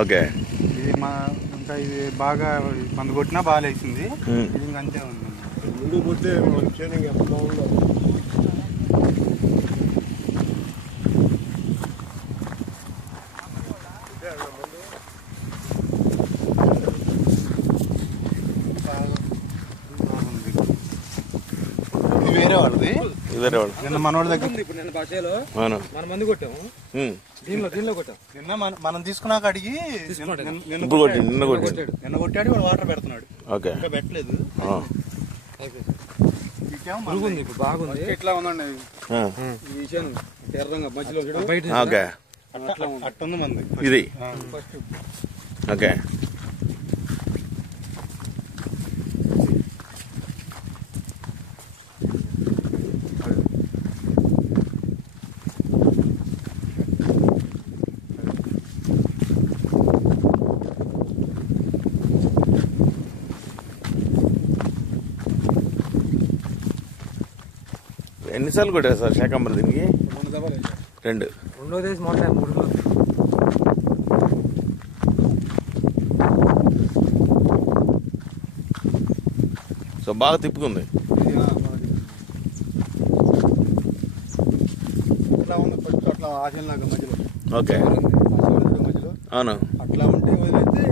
Okay. ఇది ఇంకా ఇది బాగా మందు కొట్టినా బాగా లేచింది. ఇది ఇంకా అంతే ఉంది. ముందు కొట్టే ట్రైనింగ్ ఎప్పుడు బాగుందో. ఇది వేరే వాళ్ళది. వేరే వాళ్ళు నిన్న మనోడి దగ్గర ఇప్పుడు నిన్న భాషలో అవును మన మందు కొట్టాము. దీనిలో కొట్టాం. నిన్న మనం తీసుకున్నాక అడిగి నిన్న కొట్టాడు. వాడు వాటర్ పెడుతున్నాడు. ఓకే. ఇంకా పెట్టలేదు. పురుగుంది ఇప్పుడు బాగుంది. ఇట్లా ఉందండి ఈ విషయం ఎర్రంగా మధ్యలో బయట ఓకే. అట్టుంది మంది ఇది. First okay. ఎన్నిసార్లు కొట్టారు సార్ శాకంబరి దీనికి? 2 దెబ్బలు. 2. రెండో దేశం మొత్తం 3 సో బాగా తిప్పుకుంది. అట్లా ఉంది ఫస్ట్. అట్లా ఆశలాగా మధ్యలో. ఓకే. మధ్యలో అవును. అట్లా ఉంటే వదిలేస్తే